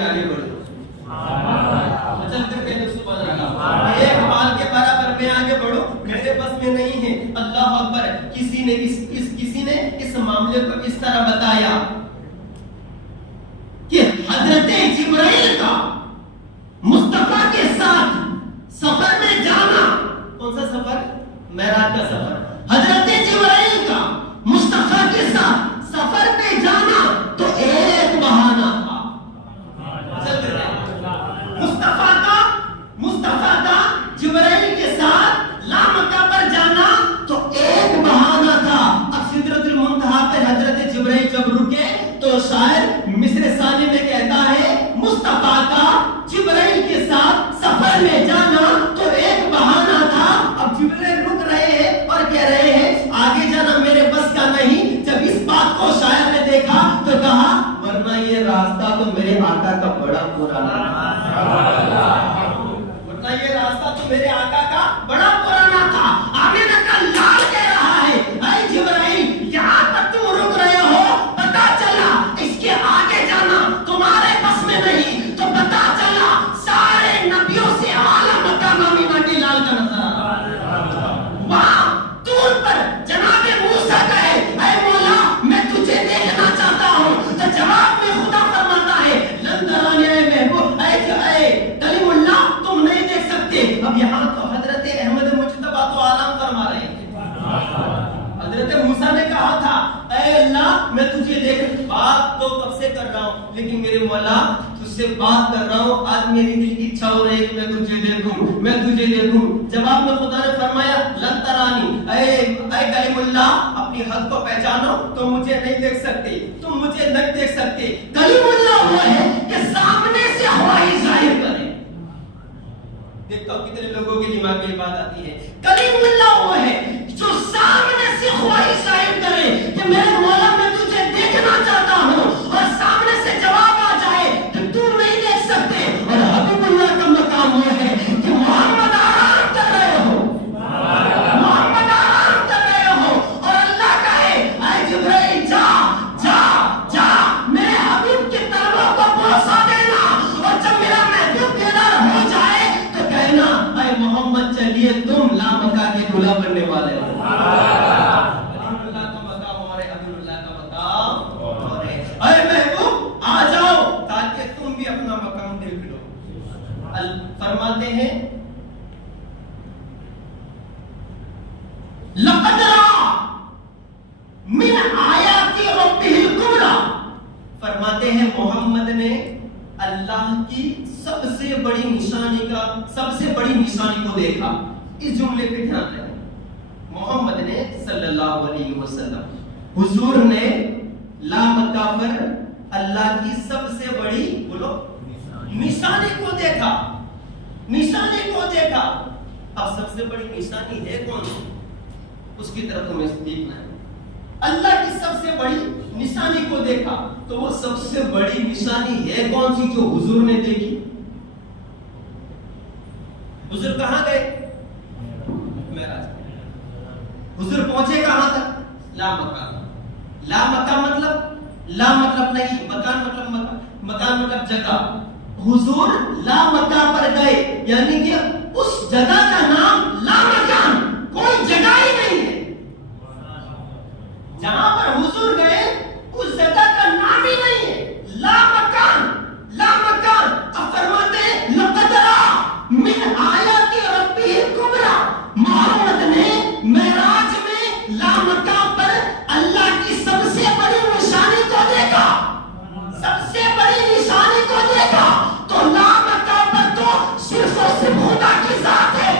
आगे बढ़ो। एक बाल के बराबर में आगे बढ़ो, मेरे बस में नहीं है। अल्लाह अकबर। किसी ने इस मामले को इस तरह बताया कि हजरत जिब्राइल का मुस्तफा के साथ सफर में जाना। कौन सा सफर? मेराज का सफर। हजरत जिब्राइल का मुस्तफा के साथ सफर में जाना तो एक बहाना था। मुस्तफा का जिब्राइल के साथ लामका पर जाना तो एक बहाना था। अब सिदरतुल मुंतहा पे हजरत जिब्राइल जब रुके तो शायर मिस्र सानी में कहता है मुस्तफा का जिब्राइल के साथ सफर में जाना तो एक बहाना था। अब जिब्राइल रुक रहे हैं और कह रहे हैं आगे जाना मेरे बस का नहीं। जब इस बात को शायर ने देखा तो कहा वरना ये रास्ता तो मेरे आका का बड़ा पुराना ये रास्ता तो मेरे आका का बड़ा पुराना था। आगे का लाल कह रहा है ऐ जिब्राइल यहाँ पर तुम रुक रहे हो, पता चला इसके आगे जाना तुम्हारे बस में नहीं। तो पता चला सारे नबियों से आला मकाम अमीना के लाल का नजर वहां दूर पर जनाबे मूसा गए ऐ मौला मैं तुझे देखना चाहता हूँ। तो जवाब में खुदा फरमाता है लंदरानी ऐ महबूब ऐ कलीमुल्लाह तुम नहीं देख सकते। अब यहाँ तो हजरत अहमद मुज्तबा तो आलम फरमा रहे हैं। हजरत मूसा ने कहा था ऐ अल्लाह मैं तुझे देख बात तो कब से कर रहा हूँ लेकिन मेरे मौला तुझसे बात कर रहा हूँ। आज मेरी दिल की इच्छा हो रही है कि मैं तुझे देखूं। जवाब में खुदा ने फरमाया लन तरानी ऐ कलीमुल्लाह अपनी हद को पहचानो। तुम मुझे नहीं देख सकते, तुम मुझे नहीं देख सकते। कलीमुल्लाह वो है कि सामने से ख्वाहिश जाहिर करे। देखता हूं कितने लोगों के दिमाग में बात आती है। कलीमुल्लाह वो है जो सामने से ख्वाहिश जाहिर करे कि मेरे मौला मैं तुझे देखना चाहता हूं और सामने से जवाब आ जाए कि तुम नहीं देख सकते। और हबीबुल्लाह का मकाम वो है कि मोहम्मद आराम कर रहे हो और अल्लाह कहे ऐ जिब्राइल जा मेरे हबीब के तलबों को पहुंचा देना। और जब मेरा महबूब बेदार हो जाए तो कहना ऐ मोहम्मद चलिए तुम लामका के दूल्हा बनने वाले हो। फरमाते हैं मिन आयाति रब्बिहिल कुबरा। फरमाते हैं मोहम्मद ने अल्लाह की सबसे बड़ी निशानी को देखा। इस जुमले पे ध्यान दें। मोहम्मद ने सल्लल्लाहु अलैहि वसल्लम हुजूर ने ला मक्का पर अल्लाह की सबसे बड़ी निशानी को देखा। अब सबसे बड़ी निशानी है कौन सी उसकी तरफ तुम्हें देखना है। अल्लाह की सबसे बड़ी निशानी को देखा तो वो सबसे बड़ी निशानी है कौन सी जो हुजूर ने देखी। हुजूर कहां गए? मेराज। हुजूर पहुंचे कहां तक? ला मक्का मतलब नहीं, मकान मतलब जगह। हुजूर ला मक्का पर गए यानी कि उस जगह का नाम ला मकान, कोई जगह ही नहीं है। जहां पर हुजूर गए उस जगह का नाम ही नहीं है। ला मकान। अब फरमाते लक़दरा मिन आयाति रब्बिहिल कुबरा। मोहम्मद ने मेराज में ला मक्का पर अल्लाह की सबसे बड़ी निशानी को देखा। तो ला मक्का पर तो सिर्फ और सिर्फ खुदा की जात है।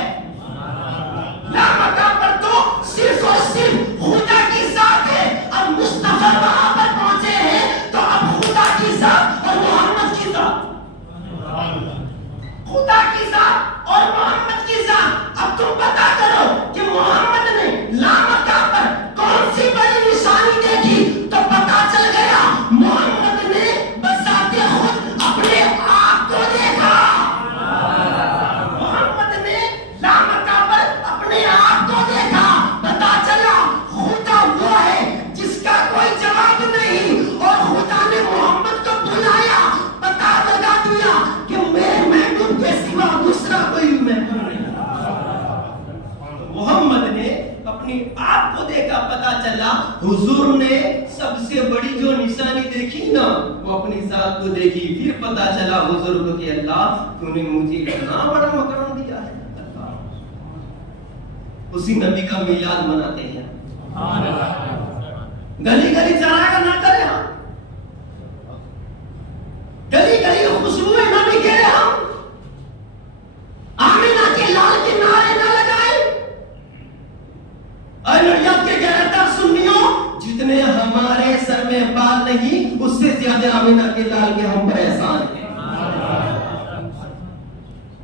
चला, हुजूर ने सबसे बड़ी जो निशानी देखी ना, वो अपनी जात को देखी। फिर पता चला हुजूर को कि अल्लाह तूने मुझे इतना बड़ा मकाम दिया है। उसी नबी का मिलाद मनाते हैं। गली गली चरागा ना करे हम, गली गली खुशबू ना बिखेरे हम, आमीना के लाल के नारे ना लगाए। अनरियत के गैरदार सुन्नियों, जितने हमारे सर में बाल नहीं, उससे ज्यादा आमीना के लाल के हम पर एहसान हैं।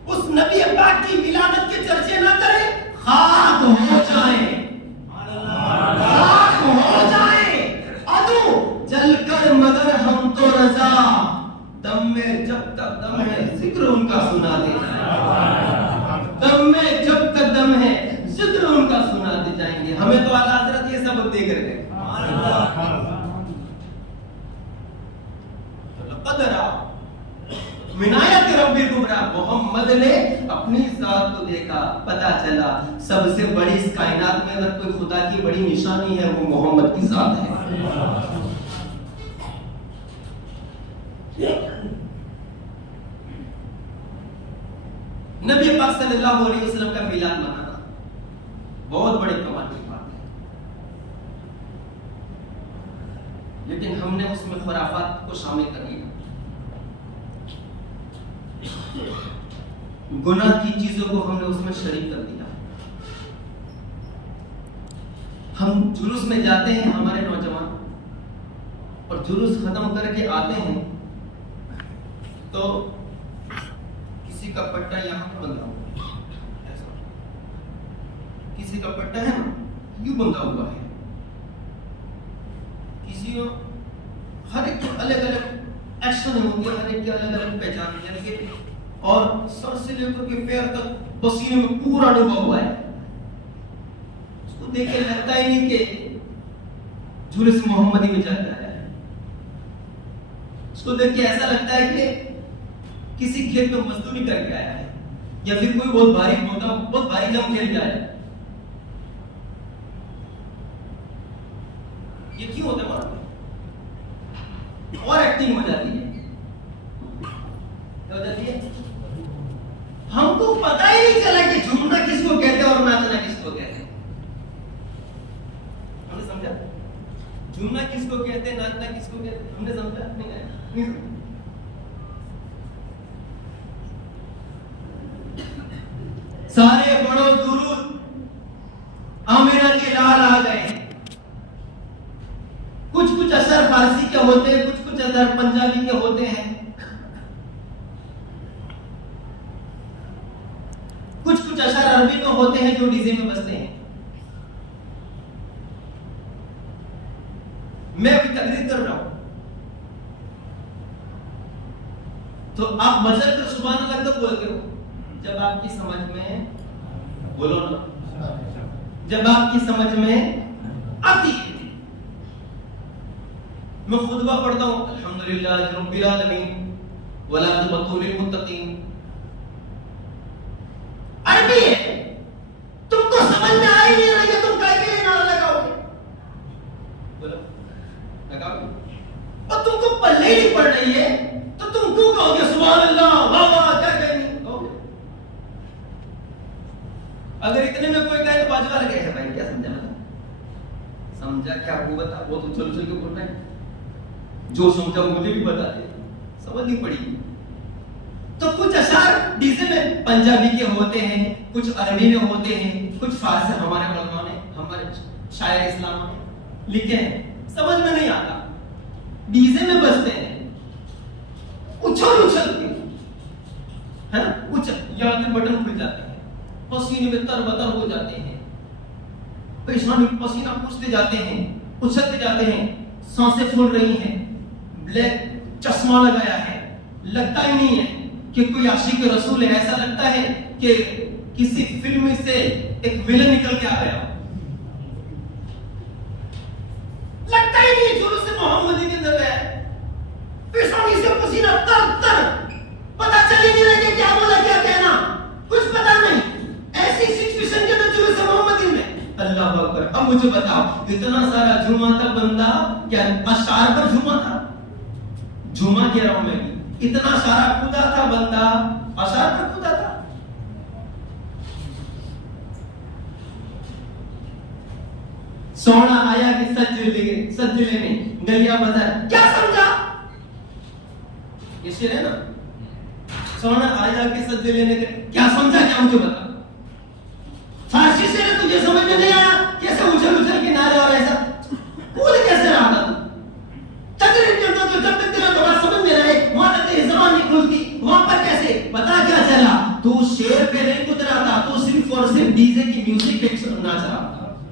उस नबी पाक की विलादत के चर्चे ना करें, खाक हो जाए, खाक हो जाए अदू जलकर, मगर हम तो रजा। दम में जब तक दम है जिक्र उनका सुना दे, दम में जब तक दम है जिक्र उनका सुनाते जाएंगे। हमें तो आला हज़रत ये सबक दे कर गए। विनायत रब्बी कुबरा, मोहम्मद ने अपनी जात को देखा, पता चला सबसे बड़ी इस कायनात में अगर कोई खुदा की बड़ी निशानी है वो मोहम्मद की जात है। नबी पाक सल्लल्लाहु अलैहि वसल्लम का मिलाद मनाना बहुत बड़े कमाल की बात है, लेकिन हमने उसमें खुराफात को शामिल कर लिया। गुनाह की चीजों को हमने उसमें शरीक कर दिया। हम जुलूस में जाते हैं हमारे नौजवान, और जुलूस खत्म करके आते हैं तो किसी का पट्टा यहाँ बंधा हुआ है, किसी का पट्टा है ना यूं बंधा हुआ है, किसी हर एक अलग अलग एक्शन होंगे, हर एक की अलग अलग पहचान है, और सर से लेकर के पैर तक पसीने में पूरा डूबा हुआ है। उसको देख के लगता ही नहीं कि जुलूस मोहम्मदी में जाता है। उसको देख के ऐसा लगता है कि किसी खेत में मजदूरी करके आया है, या फिर कोई बहुत भारी जंग खेल के आया है। ये क्यों होता है? और एक्टिंग हो जाती है, क्या हो जाती है? हमको पता ही नहीं चला कि झूमना किसको कहते हैं और नाचना किसको कहते हैं। हमने समझा झूमना किसको कहते हैं, नाचना किसको कहते हैं? हमने समझा नहीं? सारे बड़ो दुरूद आमिना के लाल आ गए। कुछ कुछ असर फारसी के होते हैं, कुछ कुछ असर पंजाबी के होते हैं, कुछ कुछ असर अरबी में होते हैं जो डीजे में बजते हैं। मैं अभी तकरीर कर रहा हूं तो आप मजल कर सुभान अल्लाह तक बोलते हो। जब आपकी समझ में, बोलो ना, जब आपकी समझ में आती है। मैं खुतबा पढ़ता हूं, अल्हम्दुलिल्लाह रब्बिल आलमीन वला तबतुल लिल मुत्तकीन, अरबी है, तुमको समझ में आ ही नहीं रही है, तुम काहे के लिए नारा लगाओगे? बोलो लगाओगे? और तुमको पढ़ने ही नहीं पड़ रही है तो तुम क्यों कहोगे सुभान अल्लाह वाह वाह क्या कहनी कहोगे? अगर इतने में कोई कहे तो बाजवा लगे है भाई, क्या समझा? समझा क्या? वो बता, वो तो चल चल के बोल रहा है, जो समझा मुझे भी बता दे, समझ नहीं पड़ी। तो कुछ अशार डीजे में पंजाबी के होते हैं, कुछ अरबी में होते हैं, कुछ फारसी हमारे उलमा ने, हमारे शायर इस्लाम ने लिखे हैं, समझ में नहीं आता। डीजे में बजते हैं, उछल उछल के, है ना, उछल, यहाँ के बटन खुल जाते हैं, पसीने में तरबतर हो जाते हैं, पसीना पूछते जाते हैं, उछलते जाते हैं, सांसें फूल रही हैं, ब्लैक चश्मा लगाया है, लगता ही नहीं है कि कोई आशिक रसूल है, ऐसा लगता है कि किसी फिल्म से एक विलन निकल के आ गया। लगता ही नहीं जुलूस मोहम्मदी के अंदर है, पेशानी से पसीना तर तर, पता चल ही नहीं रहा कि क्या बोला क्या कहना, कुछ पता नहीं। ऐसी सिचुएशन के अंदर जुलूस मोहम्मदी में, अल्लाह अकबर। अब मुझे बताओ इतना सारा झूमा था बंदा, क्या अशार पर झूमा था? झूमा कह रहा हूं मैं, इतना सारा कूदा था बंदा, अशार पर कूदा था। सोना आया कि सज्जले ने गलिया बाजार, क्या समझा? ये शेर है ना, सोना आया कि सज्जले ने क्या समझा, क्या मुझे बता।